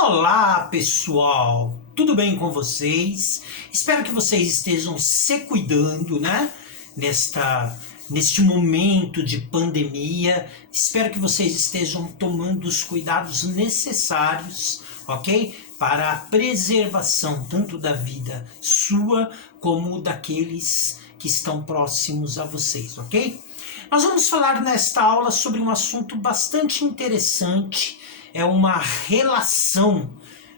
Olá, pessoal! Tudo bem com vocês? Espero que vocês estejam se cuidando, né? Neste momento de pandemia. Espero que vocês estejam tomando os cuidados necessários, ok? Para a preservação tanto da vida sua como daqueles que estão próximos a vocês, ok? Nós vamos falar nesta aula sobre um assunto bastante interessante. É uma relação,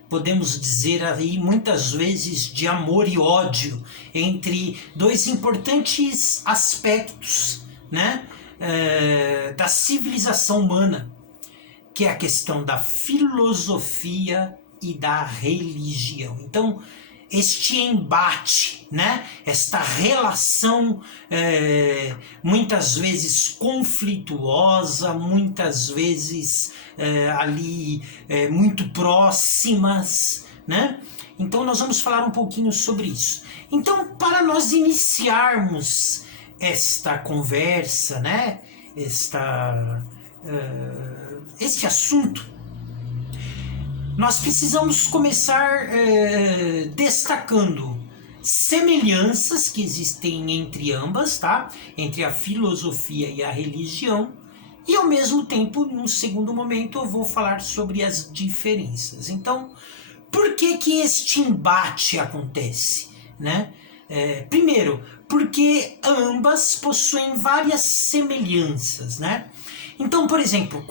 podemos dizer aí muitas vezes, de amor e ódio entre dois importantes aspectos, né, da civilização humana, que é a questão da filosofia e da religião. Então, este embate, né, esta relação muitas vezes conflituosa, muitas vezes muito próximas, né? Então nós vamos falar um pouquinho sobre isso. Então, para nós iniciarmos esta conversa, né, este assunto, nós precisamos começar destacando semelhanças que existem entre ambas, tá? Entre a filosofia e a religião. E ao mesmo tempo, num segundo momento, eu vou falar sobre as diferenças. Então, por que este embate acontece, né? Primeiro, porque ambas possuem várias semelhanças, né? Então, por exemplo,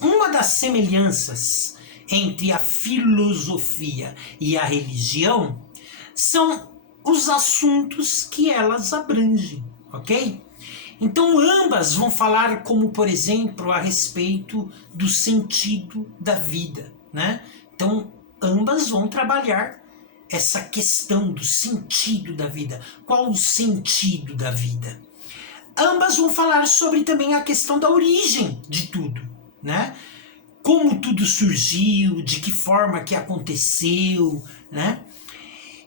uma das semelhanças entre a filosofia e a religião são os assuntos que elas abrangem, ok? Então ambas vão falar, como por exemplo, a respeito do sentido da vida, né? Então ambas vão trabalhar essa questão do sentido da vida. Qual o sentido da vida? Ambas vão falar sobre também a questão da origem de tudo, né? Como tudo surgiu, de que forma que aconteceu, né?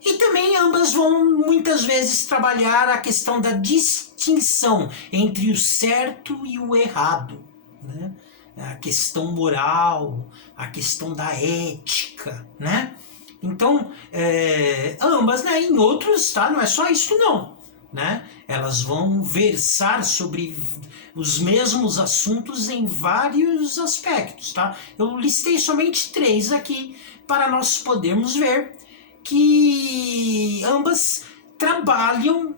E também ambas vão muitas vezes trabalhar a questão da distinção entre o certo e o errado, né? A questão moral, a questão da ética, né? Então, ambas, né? Em outros, tá? Não é só isso não, né? Elas vão versar sobre os mesmos assuntos em vários aspectos, tá? Eu listei somente 3 aqui para nós podermos ver que ambas trabalham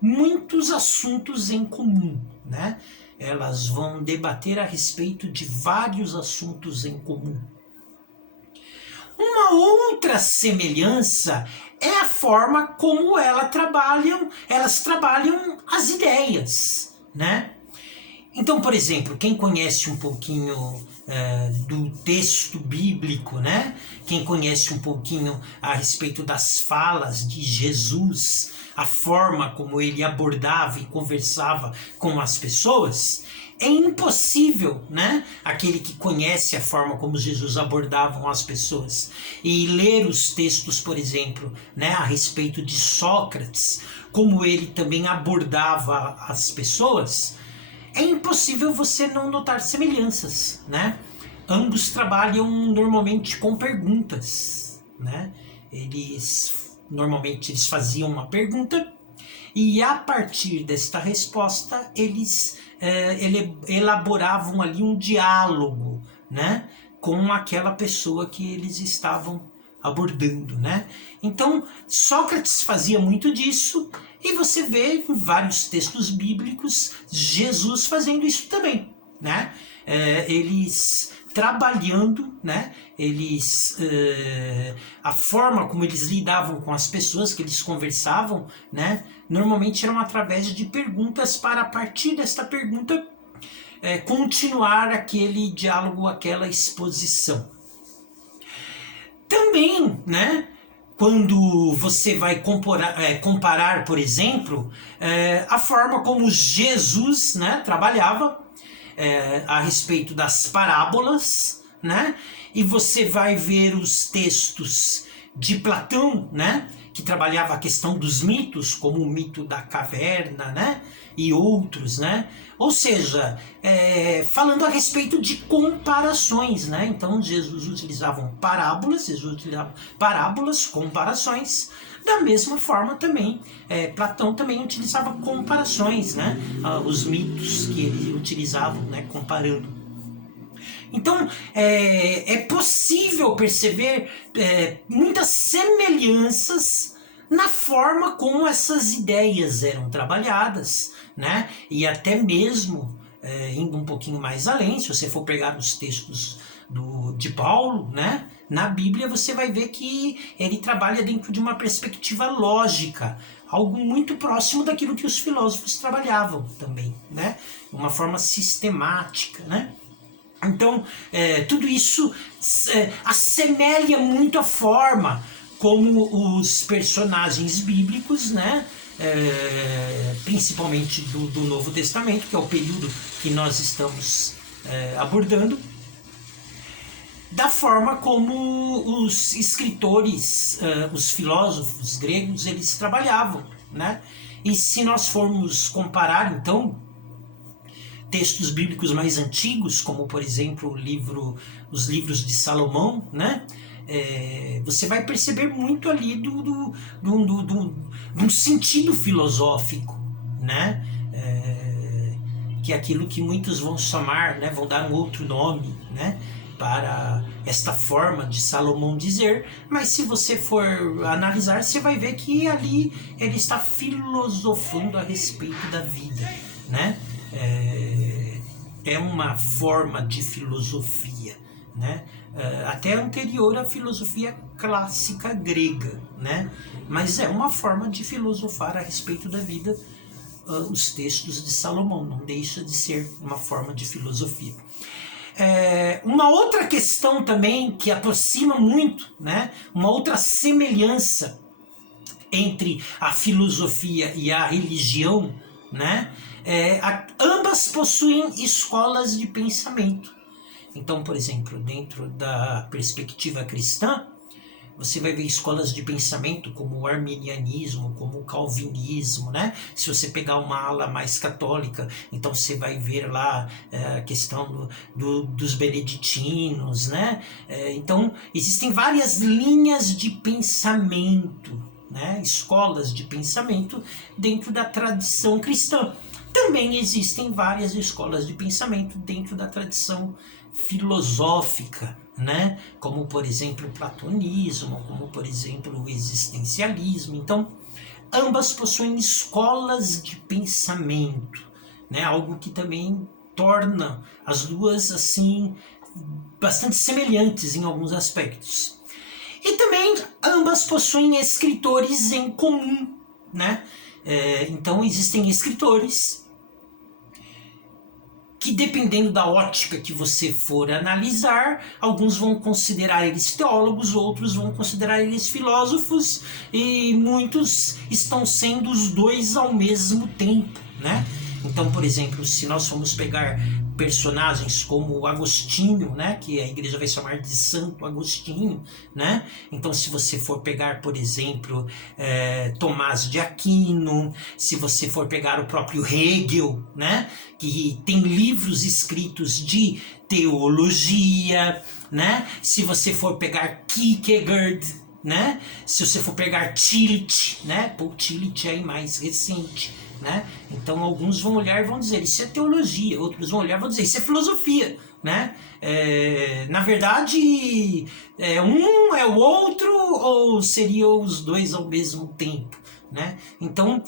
muitos assuntos em comum, né? Elas vão debater a respeito de vários assuntos em comum. Uma outra semelhança é a forma como elas trabalham as ideias, né? Então, por exemplo, quem conhece um pouquinho do texto bíblico, né? Quem conhece um pouquinho a respeito das falas de Jesus, a forma como ele abordava e conversava com as pessoas, é impossível, né? Aquele que conhece a forma como Jesus abordava as pessoas e ler os textos, por exemplo, né, a respeito de Sócrates, como ele também abordava as pessoas, é impossível você não notar semelhanças, né? Ambos trabalham normalmente com perguntas, né? Normalmente eles faziam uma pergunta e a partir desta resposta eles elaboravam ali um diálogo, né? Com aquela pessoa que eles estavam abordando, né? Então Sócrates fazia muito disso e você vê em vários textos bíblicos Jesus fazendo isso também, né? Eles trabalhando, né? A forma como eles lidavam com as pessoas, que eles conversavam, né? Normalmente eram através de perguntas para, a partir desta pergunta, continuar aquele diálogo, aquela exposição. Também, né? Quando você vai comparar, por exemplo, a forma como Jesus, né, trabalhava a respeito das parábolas, né? E você vai ver os textos de Platão, né, que trabalhava a questão dos mitos, como o mito da caverna, né, e outros, né, ou seja, falando a respeito de comparações, né, então Jesus utilizava parábolas, comparações. Da mesma forma também, Platão também utilizava comparações, né, os mitos que ele utilizava, né, comparando. Então, é possível perceber muitas semelhanças na forma como essas ideias eram trabalhadas, né? E até mesmo, indo um pouquinho mais além, se você for pegar os textos de Paulo, né? Na Bíblia você vai ver que ele trabalha dentro de uma perspectiva lógica, algo muito próximo daquilo que os filósofos trabalhavam também, né? Uma forma sistemática, né? Então, tudo isso assemelha muito a forma como os personagens bíblicos, né, principalmente do Novo Testamento, que é o período que nós estamos abordando, da forma como os escritores, os filósofos gregos, eles trabalhavam, né? E se nós formos comparar, então, textos bíblicos mais antigos, como por exemplo os livros de Salomão, né? Você vai perceber muito ali do um sentido filosófico, né? Que é aquilo que muitos vão chamar, né? Vão dar um outro nome, né? Para esta forma de Salomão dizer, mas se você for analisar, você vai ver que ali ele está filosofando a respeito da vida, né? É uma forma de filosofia, né? Até anterior à filosofia clássica grega, né? Mas é uma forma de filosofar a respeito da vida, os textos de Salomão, não deixa de ser uma forma de filosofia. Uma outra questão também que aproxima muito, né? Uma outra semelhança entre a filosofia e a religião, né? Ambas possuem escolas de pensamento. Então, por exemplo, dentro da perspectiva cristã, você vai ver escolas de pensamento como o arminianismo, como o calvinismo, né? Se você pegar uma ala mais católica, então você vai ver lá a questão dos beneditinos, né? Então, existem várias linhas de pensamento, né? Escolas de pensamento dentro da tradição cristã. Também existem várias escolas de pensamento dentro da tradição filosófica, né? Como, por exemplo, o platonismo, como, por exemplo, o existencialismo. Então, ambas possuem escolas de pensamento, né? Algo que também torna as duas, assim, bastante semelhantes em alguns aspectos. E também ambas possuem escritores em comum, né? Então, existem escritores que, dependendo da ótica que você for analisar, alguns vão considerar eles teólogos, outros vão considerar eles filósofos, e muitos estão sendo os dois ao mesmo tempo, né? Então, por exemplo, se nós formos pegar personagens como Agostinho, né, que a igreja vai chamar de Santo Agostinho, né? Então, se você for pegar, por exemplo, Tomás de Aquino, se você for pegar o próprio Hegel, né, que tem livros escritos de teologia, né? Se você for pegar Kierkegaard, né? Se você for pegar Tillich, né? Paul Tillich é mais recente, né? Então alguns vão olhar e vão dizer isso é teologia, outros vão olhar e vão dizer isso é filosofia, né? Na verdade, um é o outro ou seriam os dois ao mesmo tempo, né? Então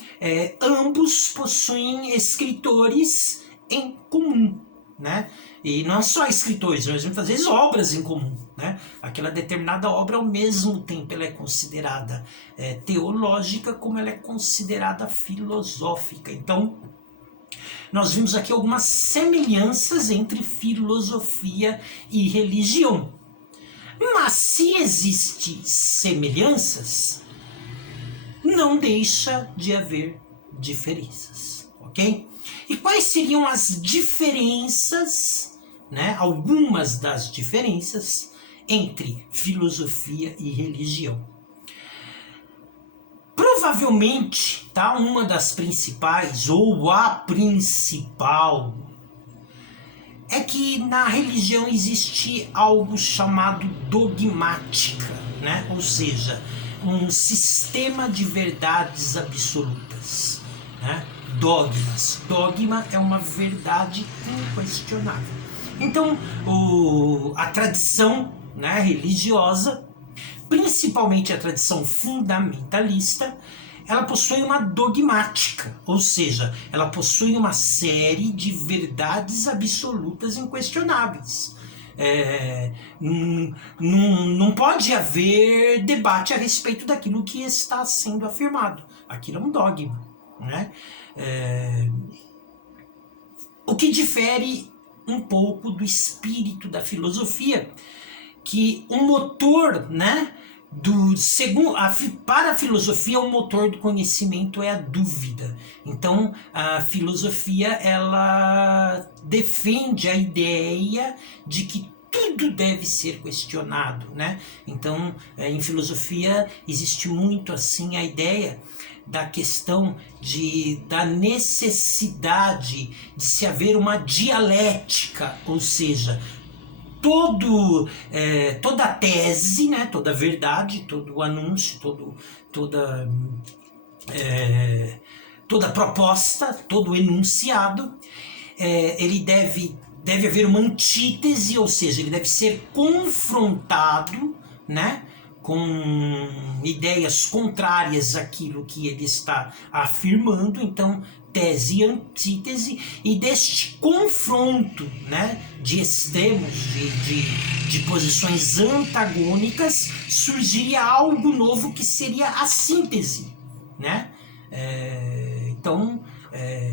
ambos possuem escritores em comum, né? E não só escritores, mas muitas vezes obras em comum, né? Aquela determinada obra ao mesmo tempo ela é considerada teológica como ela é considerada filosófica. Então nós vimos aqui algumas semelhanças entre filosofia e religião. Mas se existem semelhanças, não deixa de haver diferenças, ok? E quais seriam as diferenças, né? Algumas das diferenças entre filosofia e religião. Provavelmente, tá, uma das principais, ou a principal, é que na religião existe algo chamado dogmática, né? Ou seja, um sistema de verdades absolutas, né? Dogmas. Dogma é uma verdade inquestionável. Então, a tradição, né, religiosa, principalmente a tradição fundamentalista, ela possui uma dogmática, ou seja, ela possui uma série de verdades absolutas inquestionáveis. Não pode haver debate a respeito daquilo que está sendo afirmado. Aquilo é um dogma, né? O que difere um pouco do espírito da filosofia, que o motor, né, para a filosofia, o motor do conhecimento é a dúvida. Então, a filosofia, ela defende a ideia de que tudo deve ser questionado, né? Então, em filosofia existe muito assim a ideia da questão da necessidade de se haver uma dialética, ou seja, toda tese, né, toda verdade, todo anúncio, toda proposta, todo enunciado, ele deve haver uma antítese, ou seja, ele deve ser confrontado, né, com ideias contrárias àquilo que ele está afirmando. Então, tese e antítese, e deste confronto, né, de extremos, de posições antagônicas, surgiria algo novo que seria a síntese, né? Então,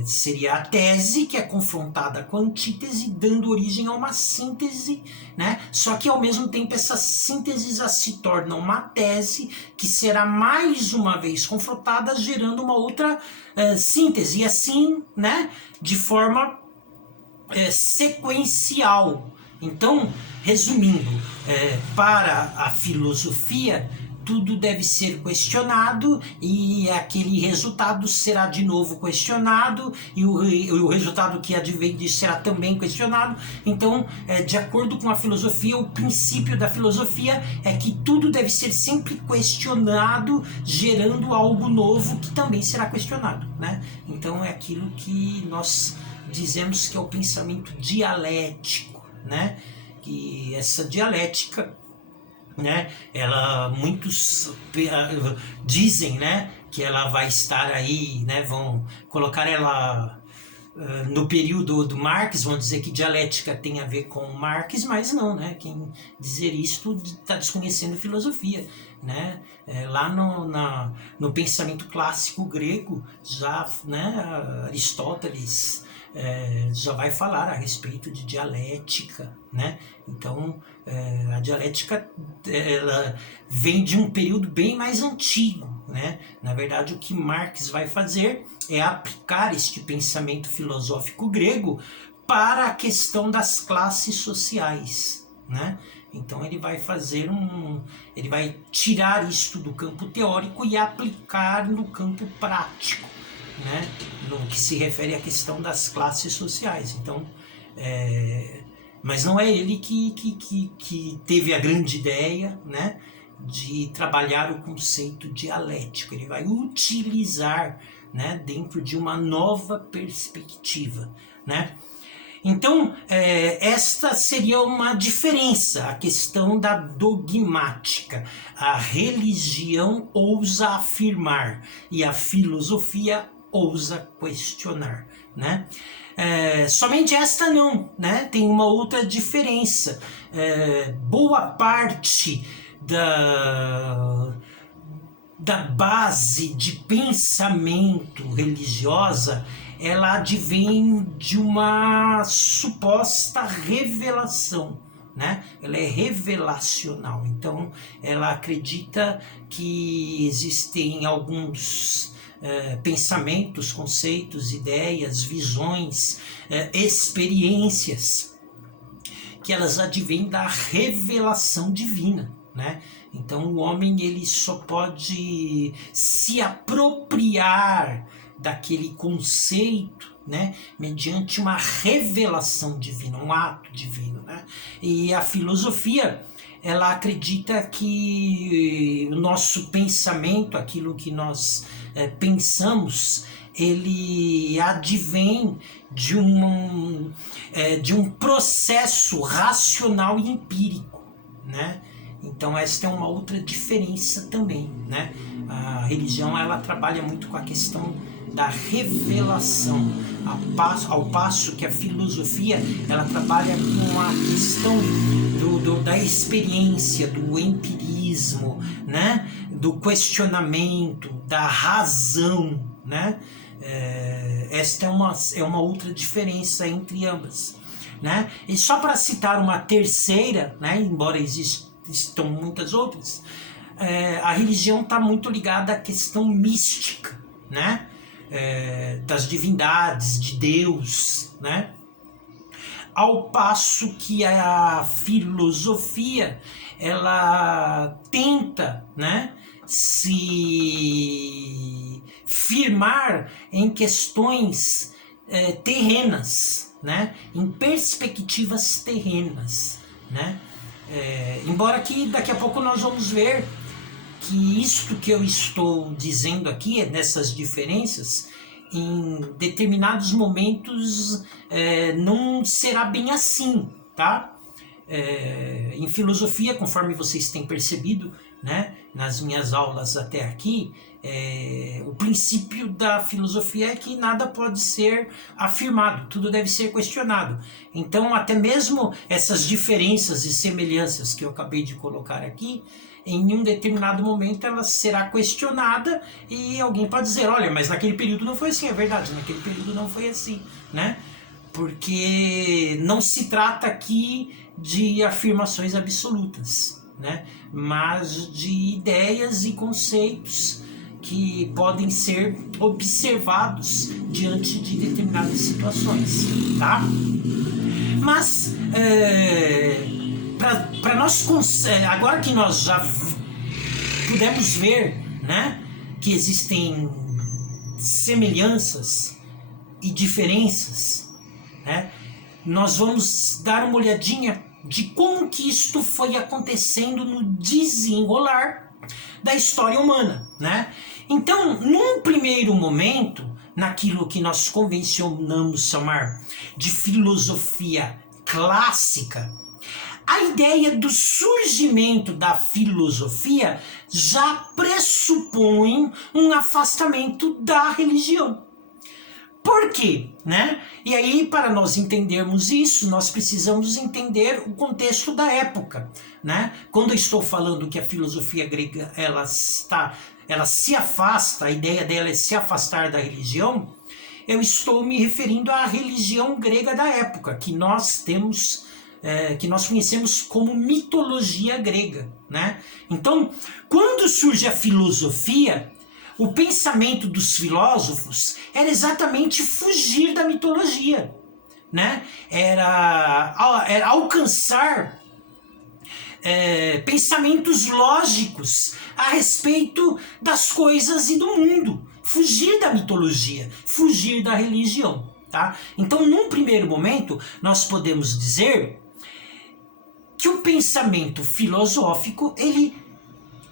seria a tese que é confrontada com a antítese, dando origem a uma síntese, né? Só que ao mesmo tempo essa síntese já se torna uma tese que será mais uma vez confrontada, gerando uma outra síntese, e assim, né, de forma sequencial. Então, resumindo, para a filosofia, tudo deve ser questionado, e aquele resultado será de novo questionado, e o resultado que advém disso será também questionado. Então, de acordo com a filosofia, o princípio da filosofia é que tudo deve ser sempre questionado, gerando algo novo que também será questionado, né? Então, é aquilo que nós dizemos que é o pensamento dialético, né? Que essa dialética, né, muitos dizem, né, que ela vai estar aí, né, vão colocar ela no período do Marx, vão dizer que dialética tem a ver com Marx, mas não, né? Quem dizer isto está desconhecendo filosofia, né? Lá no pensamento clássico grego, já, né, Aristóteles já vai falar a respeito de dialética, né? Então, a dialética, ela vem de um período bem mais antigo, né? Na verdade, o que Marx vai fazer é aplicar este pensamento filosófico grego para a questão das classes sociais, né? Então ele vai ele vai tirar isto do campo teórico e aplicar no campo prático, né? No que se refere à questão das classes sociais. Então, mas não é ele que teve a grande ideia, né, de trabalhar o conceito dialético. Ele vai utilizar, né, dentro de uma nova perspectiva, né? Então, esta seria uma diferença, a questão da dogmática. A religião ousa afirmar e a filosofia ousa questionar, né? Somente esta não, né? Tem uma outra diferença. Boa parte da base de pensamento religiosa, ela advém de uma suposta revelação, né? Ela é revelacional. Então, ela acredita que existem alguns pensamentos, conceitos, ideias, visões, experiências, que elas advêm da revelação divina, né? Então, Então o homem ele só pode se apropriar daquele conceito, né, mediante uma revelação divina, um ato divino, né? E a filosofia, ela acredita que o nosso pensamento, aquilo que nós pensamos, ele advém de um processo racional e empírico, né? Então esta é uma outra diferença também, né? A religião, ela trabalha muito com a questão da revelação, ao passo que a filosofia, ela trabalha com a questão da experiência, do empirismo, né? Do questionamento, da razão, né? Esta é uma outra diferença entre ambas, né? E só para citar uma terceira, né? Embora existam muitas outras, a religião está muito ligada à questão mística, né? Das divindades, de Deus, né? Ao passo que a filosofia, ela tenta, né, se firmar em questões terrenas, né, em perspectivas terrenas, né? Embora que daqui a pouco nós vamos ver que isto que eu estou dizendo aqui, nessas diferenças, em determinados momentos não será bem assim, tá? Em filosofia, conforme vocês têm percebido, né, nas minhas aulas até aqui, o princípio da filosofia é que nada pode ser afirmado, tudo deve ser questionado. Então, até mesmo essas diferenças e semelhanças que eu acabei de colocar aqui, em um determinado momento ela será questionada e alguém pode dizer, olha, mas naquele período não foi assim, é verdade, naquele período não foi assim, né? Porque não se trata aqui de afirmações absolutas, né? Mas de ideias e conceitos que podem ser observados diante de determinadas situações, tá? Mas para nós, agora que nós já pudemos ver, né, que existem semelhanças e diferenças, né, nós vamos dar uma olhadinha de como que isto foi acontecendo no desenrolar da história humana, né? Então, num primeiro momento, naquilo que nós convencionamos chamar de filosofia clássica, a ideia do surgimento da filosofia já pressupõe um afastamento da religião. Por quê? Né? E aí, para nós entendermos isso, nós precisamos entender o contexto da época, né? Quando eu estou falando que a filosofia grega ela se afasta, a ideia dela é se afastar da religião, eu estou me referindo à religião grega da época, que nós temos, que nós conhecemos como mitologia grega, né? Então, quando surge a filosofia, o pensamento dos filósofos era exatamente fugir da mitologia, né? Era alcançar pensamentos lógicos a respeito das coisas e do mundo, fugir da mitologia, fugir da religião, tá? Então, num primeiro momento, nós podemos dizer que o pensamento filosófico, ele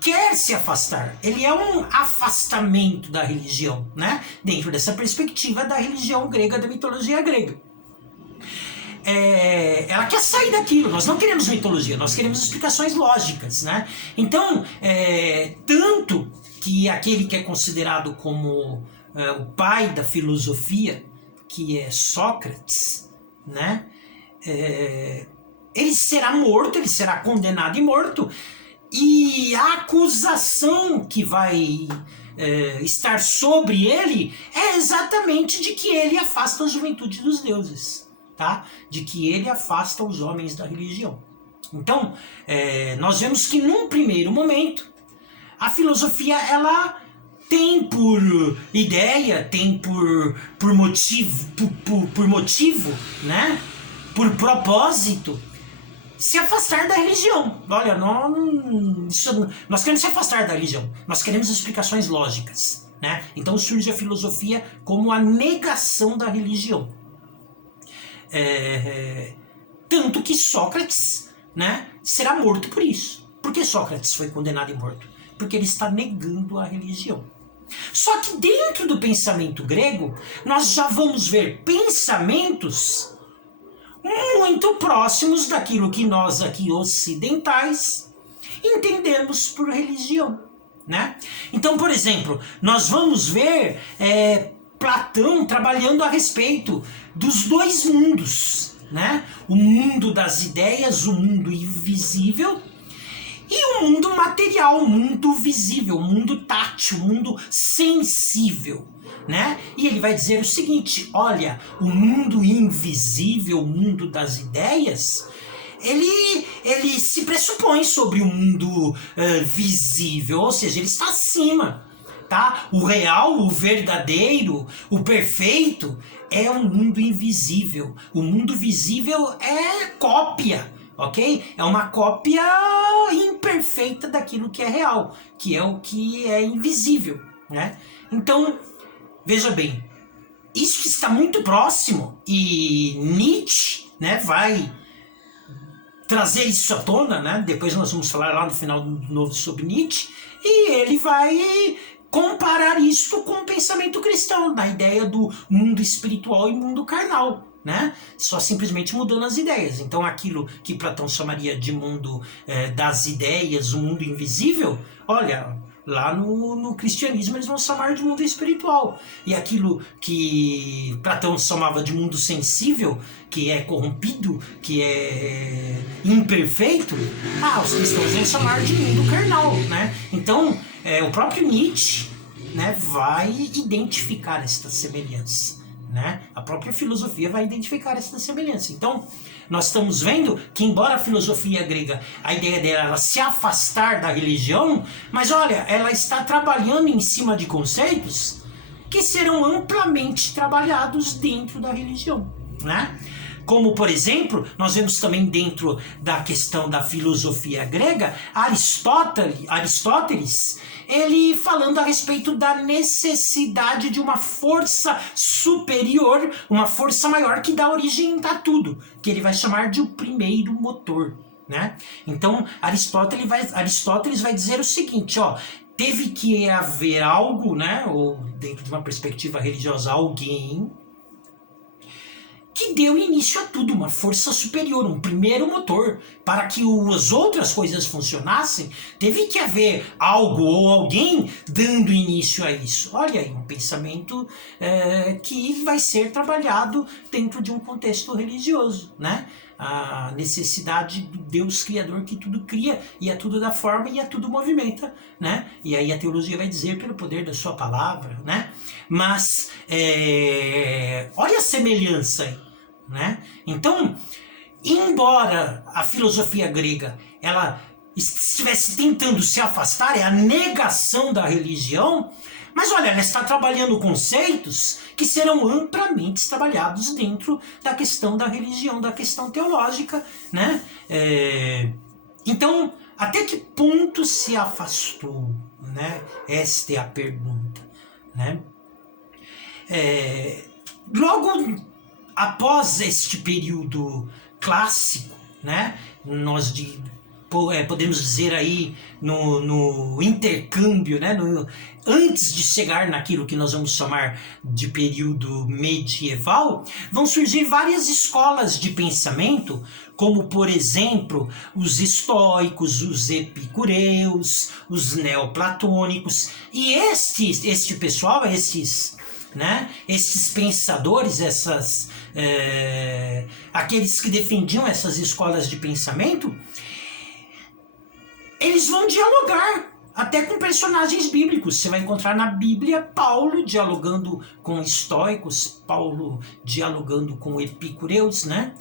quer se afastar, ele é um afastamento da religião, né? Dentro dessa perspectiva da religião grega, da mitologia grega. Ela quer sair daquilo, nós não queremos mitologia, nós queremos explicações lógicas, né? Então, tanto que aquele que é considerado como o pai da filosofia, que é Sócrates, né? Ele será morto, ele será condenado e morto, e a acusação que vai estar sobre ele é exatamente de que ele afasta a juventude dos deuses, tá? De que ele afasta os homens da religião. Então, nós vemos que num primeiro momento, a filosofia ela tem por ideia, tem por motivo, né? Por propósito, se afastar da religião. Olha, nós queremos se afastar da religião. Nós queremos explicações lógicas, né? Então surge a filosofia como a negação da religião. Tanto que Sócrates, né, será morto por isso. Por que Sócrates foi condenado e morto? Porque ele está negando a religião. Só que dentro do pensamento grego, nós já vamos ver pensamentos muito próximos daquilo que nós aqui ocidentais entendemos por religião, né? Então, por exemplo, nós vamos ver Platão trabalhando a respeito dos dois mundos, né? O mundo das ideias, o mundo invisível, e o mundo material, o mundo visível, o mundo tátil, o mundo sensível, né? E ele vai dizer o seguinte, olha, o mundo invisível, o mundo das ideias, ele se pressupõe sobre o mundo visível, ou seja, ele está acima, tá? O real, o verdadeiro, o perfeito é um mundo invisível. O mundo visível é cópia, ok? É uma cópia imperfeita daquilo que é real, que é o que é invisível, né? Então, veja bem, isso está muito próximo e Nietzsche, né, vai trazer isso à tona, né? Depois nós vamos falar lá no final do novo sobre Nietzsche, e ele vai comparar isso com o pensamento cristão, na ideia do mundo espiritual e mundo carnal, né? Só simplesmente mudando as ideias. Então aquilo que Platão chamaria de mundo das ideias, o mundo invisível, olha, lá no cristianismo eles vão chamar de mundo espiritual. E aquilo que Platão chamava de mundo sensível, que é corrompido, que é imperfeito, os cristãos vão chamar de mundo carnal, né? Então o próprio Nietzsche, né, vai identificar esta semelhança. Né? A própria filosofia vai identificar essa semelhança. Então, nós estamos vendo que, embora a filosofia grega, a ideia dela era se afastar da religião, mas olha, ela está trabalhando em cima de conceitos que serão amplamente trabalhados dentro da religião, né? Como, por exemplo, nós vemos também dentro da questão da filosofia grega, Aristóteles, ele falando a respeito da necessidade de uma força superior, uma força maior que dá origem a tudo, que ele vai chamar de o primeiro motor, né? Então, Aristóteles vai dizer o seguinte, ó, teve que haver algo, né, ou dentro de uma perspectiva religiosa, alguém que deu início a tudo, uma força superior, um primeiro motor. Para que as outras coisas funcionassem, teve que haver algo ou alguém dando início a isso. Olha aí, um pensamento que vai ser trabalhado dentro de um contexto religioso, né? A necessidade do Deus Criador que tudo cria, e a tudo dá forma e a tudo movimenta, né? E aí a teologia vai dizer pelo poder da sua palavra, né? Mas olha a semelhança aí, né? Então, embora a filosofia grega ela estivesse tentando se afastar, é a negação da religião, mas olha, ela está trabalhando conceitos que serão amplamente trabalhados dentro da questão da religião, da questão teológica, né? Então, até que ponto se afastou, né? Esta é a pergunta, né? Logo após este período clássico, né? Nós podemos dizer aí no intercâmbio, né? Antes de chegar naquilo que nós vamos chamar de período medieval, vão surgir várias escolas de pensamento, como, por exemplo, os estoicos, os epicureus, os neoplatônicos. E este pessoal, esses pensadores, aqueles que defendiam essas escolas de pensamento, eles vão dialogar até com personagens bíblicos. Você vai encontrar na Bíblia Paulo dialogando com estoicos, Paulo dialogando com epicureus, né?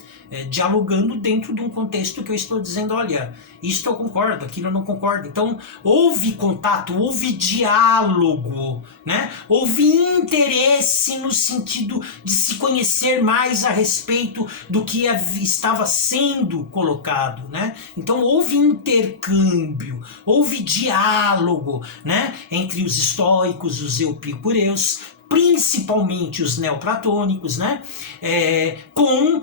Dialogando dentro de um contexto que eu estou dizendo, olha, isto eu concordo, aquilo eu não concordo. Então, houve contato, houve diálogo, né? Houve interesse no sentido de se conhecer mais a respeito do que estava sendo colocado, né? Então, houve intercâmbio, houve diálogo, né? Entre os estoicos, os epicureus, principalmente os neoplatônicos, né? Com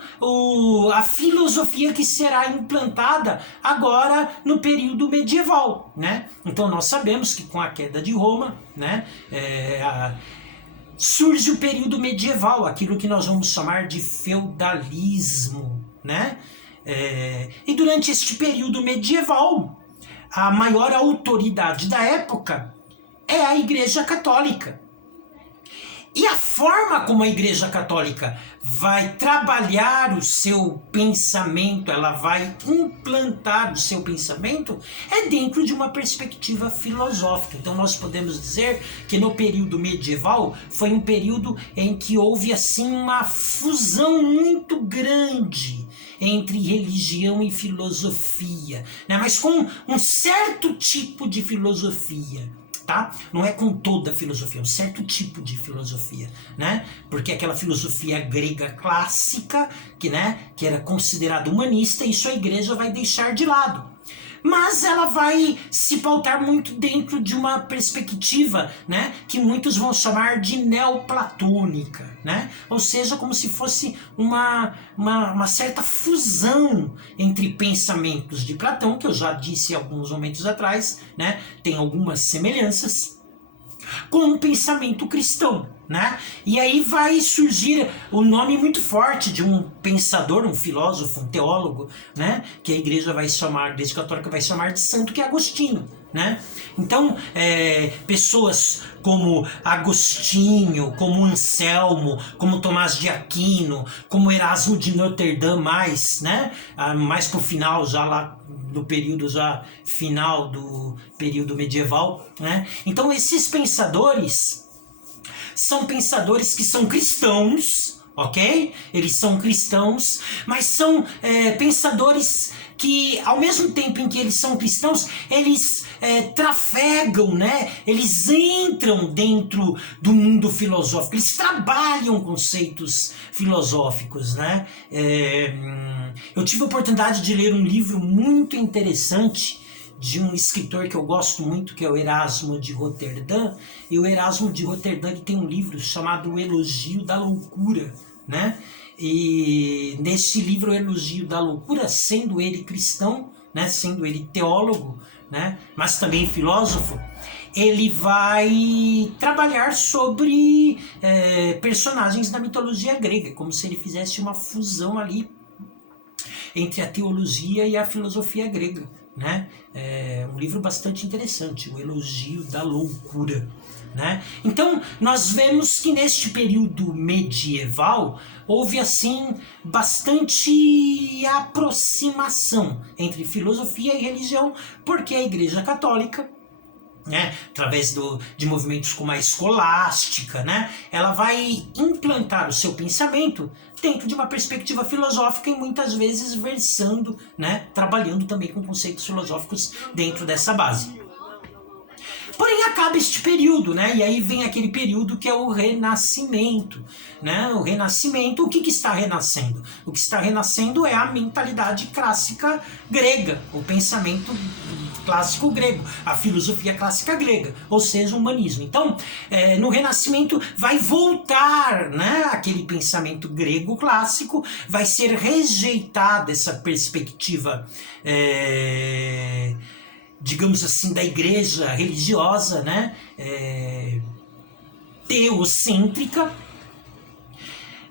a filosofia que será implantada agora no período medieval, né? Então nós sabemos que com a queda de Roma, né? Surge o período medieval, aquilo que nós vamos chamar de feudalismo, né? E durante este período medieval, a maior autoridade da época é a Igreja Católica. E a forma como a Igreja Católica vai trabalhar o seu pensamento, ela vai implantar o seu pensamento, é dentro de uma perspectiva filosófica. Então nós podemos dizer que no período medieval foi um período em que houve assim uma fusão muito grande entre religião e filosofia, né? Mas com um certo tipo de filosofia. Tá? Não é com toda a filosofia, é um certo tipo de filosofia, né? Porque aquela filosofia grega clássica, que era considerada humanista, isso a igreja vai deixar de lado. Mas ela vai se pautar muito dentro de uma perspectiva, né, que muitos vão chamar de neoplatônica, né? Ou seja, como se fosse uma certa fusão entre pensamentos de Platão, que eu já disse alguns momentos atrás, né, tem algumas semelhanças, com um pensamento cristão, né? E aí vai surgir o nome muito forte de um pensador, um filósofo, um teólogo, né? Que a igreja católica vai chamar de santo, que é Agostinho, né? Então, pessoas como Agostinho, como Anselmo, como Tomás de Aquino, como Erasmo de Notre Dame, né? Mais pro final, já lá do período final do período medieval, né? Então esses pensadores são pensadores que são cristãos, ok? Eles são cristãos, mas são pensadores que, ao mesmo tempo em que eles são cristãos, eles trafegam, né? Eles entram dentro do mundo filosófico, eles trabalham conceitos filosóficos, né? Eu tive a oportunidade de ler um livro muito interessante de um escritor que eu gosto muito, que é o Erasmo de Roterdã. E o Erasmo de Roterdã tem um livro chamado O Elogio da Loucura, né? E nesse livro, O Elogio da Loucura, sendo ele cristão, né, sendo ele teólogo, né, mas também filósofo, ele vai trabalhar sobre personagens da mitologia grega, como se ele fizesse uma fusão ali entre a teologia e a filosofia grega, né? É um livro bastante interessante, O Elogio da Loucura, né? Então nós vemos que neste período medieval houve assim bastante aproximação entre filosofia e religião, porque a Igreja Católica, né, através de movimentos como a escolástica, né, ela vai implantar o seu pensamento dentro de uma perspectiva filosófica e muitas vezes versando, né, trabalhando também com conceitos filosóficos dentro dessa base. Porém, acaba este período, né? E aí vem aquele período que é o Renascimento, né? O Renascimento, o que está renascendo? O que está renascendo é a mentalidade clássica grega, o pensamento clássico grego, a filosofia clássica grega, ou seja, o humanismo. Então, no Renascimento vai voltar, né, aquele pensamento grego clássico, vai ser rejeitada essa perspectiva digamos assim, da igreja religiosa, né, teocêntrica,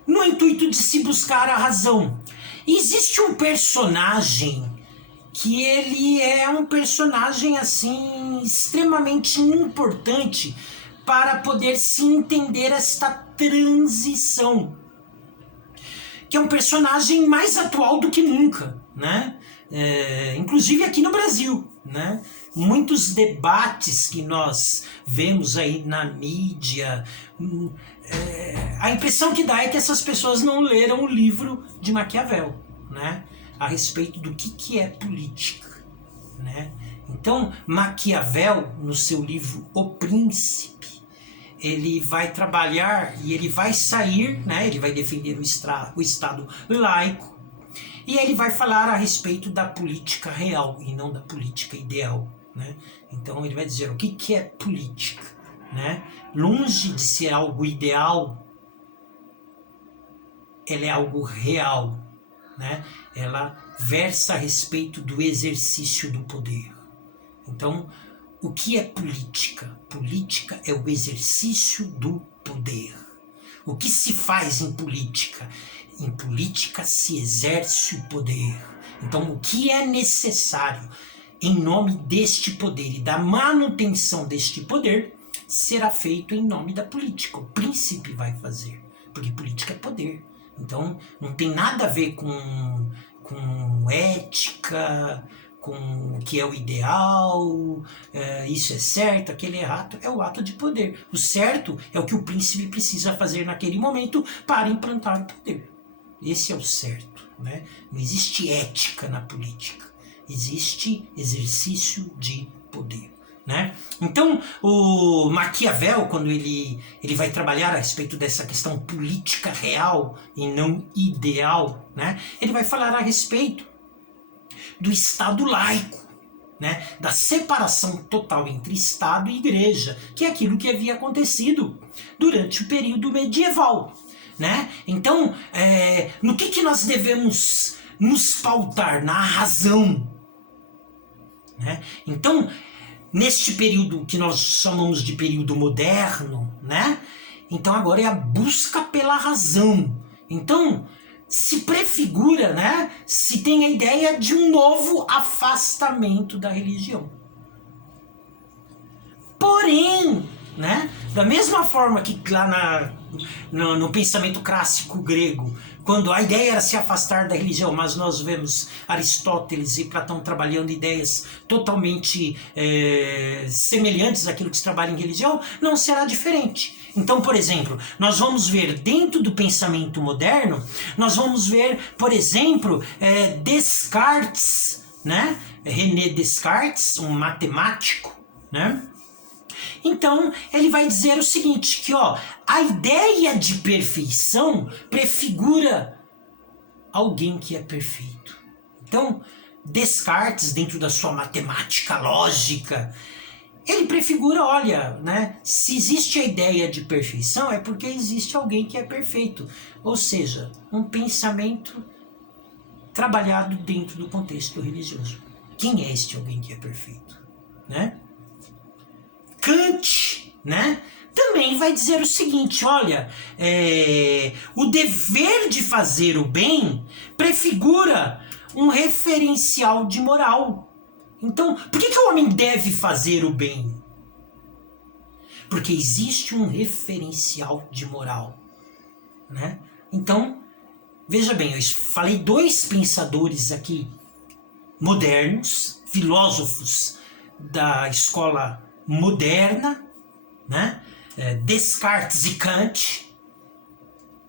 no intuito de se buscar a razão. E existe um personagem que ele é um personagem assim extremamente importante para poder se entender esta transição, que é um personagem mais atual do que nunca, né? Inclusive aqui no Brasil, né? muitos debates que nós vemos aí na mídia, a impressão que dá é que essas pessoas não leram o livro de Maquiavel, né? A respeito do que é política, né? Então, Maquiavel, no seu livro O Príncipe, ele vai trabalhar e ele vai sair, né? Ele vai defender o Estado laico, e ele vai falar a respeito da política real e não da política ideal, né? Então ele vai dizer o que é política, né? Longe de ser algo ideal, ela é algo real, né? Ela versa a respeito do exercício do poder. Então, o que é política? Política é o exercício do poder. O que se faz em política? Em política se exerce o poder. Então, o que é necessário em nome deste poder e da manutenção deste poder será feito em nome da política. O príncipe vai fazer, porque política é poder. Então, não tem nada a ver com ética, com o que é o ideal, isso é certo, aquele é errado, é o ato de poder. O certo é o que o príncipe precisa fazer naquele momento para implantar o poder. Esse é o certo, né? Não existe ética na política, existe exercício de poder, né? Então, o Maquiavel, quando ele vai trabalhar a respeito dessa questão política real e não ideal, né? Ele vai falar a respeito do Estado laico, né? Da separação total entre Estado e Igreja, que é aquilo que havia acontecido durante o período medieval, né? Então, no que nós devemos nos pautar? Na razão, né? Então, neste período que nós chamamos de período moderno, né? Então agora é a busca pela razão. Então, se prefigura, né? Se tem a ideia de um novo afastamento da religião. Porém, né? Da mesma forma que lá no pensamento clássico grego, quando a ideia era se afastar da religião, mas nós vemos Aristóteles e Platão trabalhando ideias totalmente semelhantes àquilo que se trabalha em religião, não será diferente. Então, por exemplo, nós vamos ver dentro do pensamento moderno, nós vamos ver, por exemplo, Descartes, né? René Descartes, um matemático, né? Então, ele vai dizer o seguinte, que a ideia de perfeição prefigura alguém que é perfeito. Então, Descartes, dentro da sua matemática lógica, ele prefigura, olha, né, se existe a ideia de perfeição, é porque existe alguém que é perfeito. Ou seja, um pensamento trabalhado dentro do contexto religioso. Quem é este alguém que é perfeito? Né? Kant, né, também vai dizer o seguinte, olha, o dever de fazer o bem prefigura um referencial de moral. Então, por que o homem deve fazer o bem? Porque existe um referencial de moral, né? Então, veja bem, eu falei dois pensadores aqui modernos, filósofos da escola moderna, né? Descartes e Kant,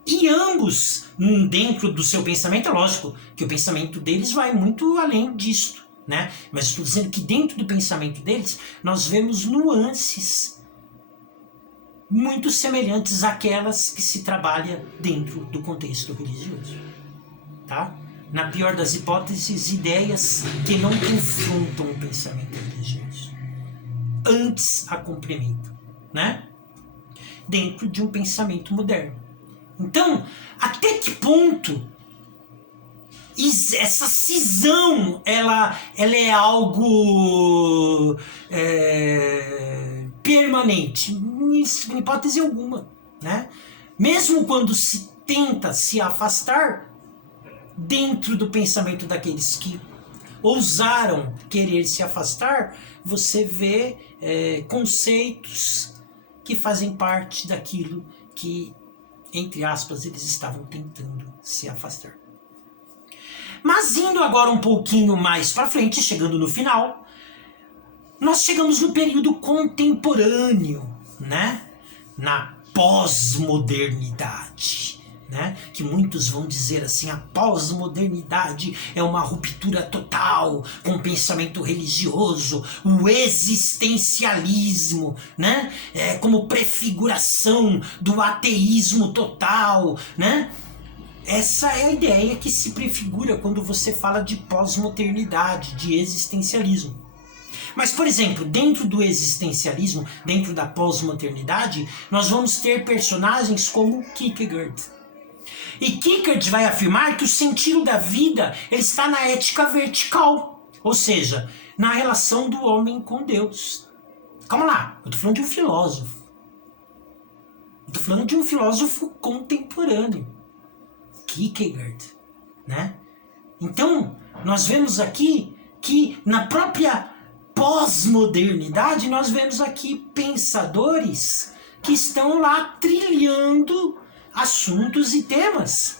e ambos, dentro do seu pensamento, é lógico que o pensamento deles vai muito além disto, né? Mas estou dizendo que dentro do pensamento deles nós vemos nuances muito semelhantes àquelas que se trabalha dentro do contexto religioso, tá? Na pior das hipóteses, ideias que não confrontam o pensamento religioso, antes a complementam, né? Dentro de um pensamento moderno. Então, até que ponto essa cisão ela é algo permanente? Em hipótese alguma, né? Mesmo quando se tenta se afastar dentro do pensamento daqueles que ousaram querer se afastar, você vê conceitos que fazem parte daquilo que, entre aspas, eles estavam tentando se afastar. Mas indo agora um pouquinho mais para frente, chegando no final, nós chegamos no período contemporâneo, né? Na pós-modernidade, né? Que muitos vão dizer assim, a pós-modernidade é uma ruptura total com o pensamento religioso, o existencialismo, né? Como prefiguração do ateísmo total, né? Essa é a ideia que se prefigura quando você fala de pós-modernidade, de existencialismo. Mas, por exemplo, dentro do existencialismo, dentro da pós-modernidade, nós vamos ter personagens como Kierkegaard. E Kierkegaard vai afirmar que o sentido da vida ele está na ética vertical, ou seja, na relação do homem com Deus. Calma lá, eu estou falando de um filósofo. Eu estou falando de um filósofo contemporâneo, Kierkegaard, né? Então, nós vemos aqui que na própria pós-modernidade, nós vemos aqui pensadores que estão lá trilhando assuntos e temas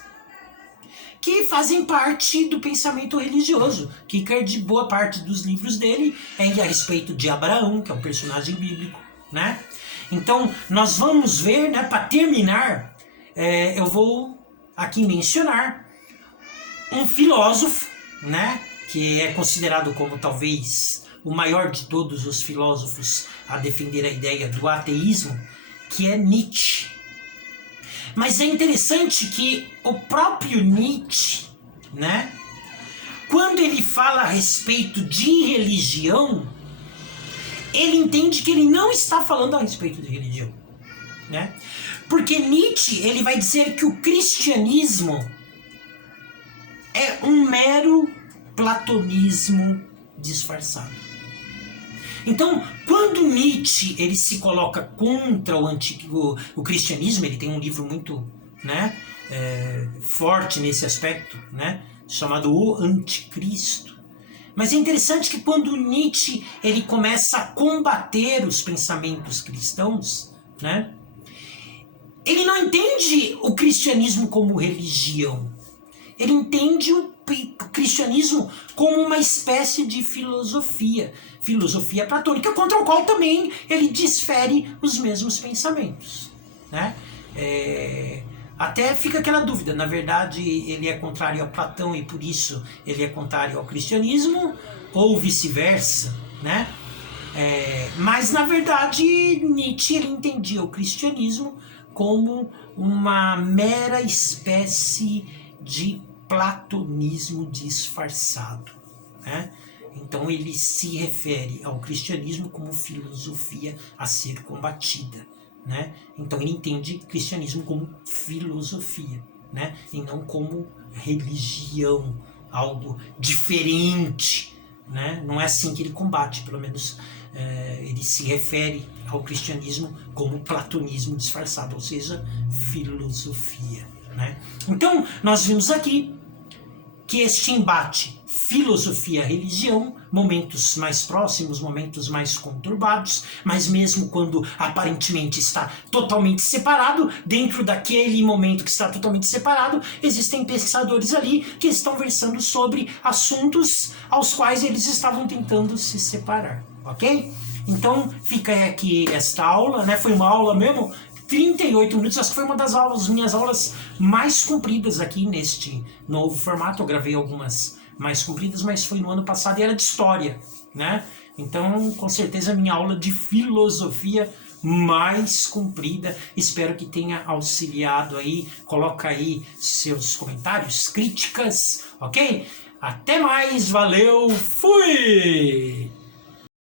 que fazem parte do pensamento religioso. Kierkegaard, boa parte dos livros dele é a respeito de Abraão, que é um personagem bíblico, né? Então, nós vamos ver, né, para terminar, eu vou aqui mencionar um filósofo, né, que é considerado como talvez o maior de todos os filósofos a defender a ideia do ateísmo, que é Nietzsche. Mas é interessante que o próprio Nietzsche, né, quando ele fala a respeito de religião, ele entende que ele não está falando a respeito de religião, né? Porque Nietzsche, ele vai dizer que o cristianismo é um mero platonismo disfarçado. Então, quando Nietzsche ele se coloca contra o cristianismo, ele tem um livro muito, né, forte nesse aspecto, né, chamado O Anticristo. Mas é interessante que quando Nietzsche ele começa a combater os pensamentos cristãos, né, ele não entende o cristianismo como religião. Ele entende o cristianismo como uma espécie de filosofia platônica, contra o qual também ele desfere os mesmos pensamentos, né? Até fica aquela dúvida, na verdade ele é contrário a Platão e por isso ele é contrário ao cristianismo, ou vice-versa, né? Mas na verdade Nietzsche ele entendia o cristianismo como uma mera espécie de platonismo disfarçado, né? Então ele se refere ao cristianismo como filosofia a ser combatida, né? Então ele entende cristianismo como filosofia, né? E não como religião, algo diferente, né? Não é assim que ele combate, pelo menos ele se refere ao cristianismo como platonismo disfarçado, ou seja, filosofia, né? Então nós vimos aqui que este embate filosofia-religião, momentos mais próximos, momentos mais conturbados, mas mesmo quando aparentemente está totalmente separado, dentro daquele momento que está totalmente separado, existem pensadores ali que estão versando sobre assuntos aos quais eles estavam tentando se separar, ok? Então fica aqui esta aula, né? Foi uma aula mesmo 38 minutos, acho que foi uma das minhas aulas mais compridas aqui neste novo formato. Eu gravei algumas mais compridas, mas foi no ano passado e era de história, né? Então, com certeza, a minha aula de filosofia mais comprida. Espero que tenha auxiliado aí. Coloca aí seus comentários, críticas, ok? Até mais, valeu, fui!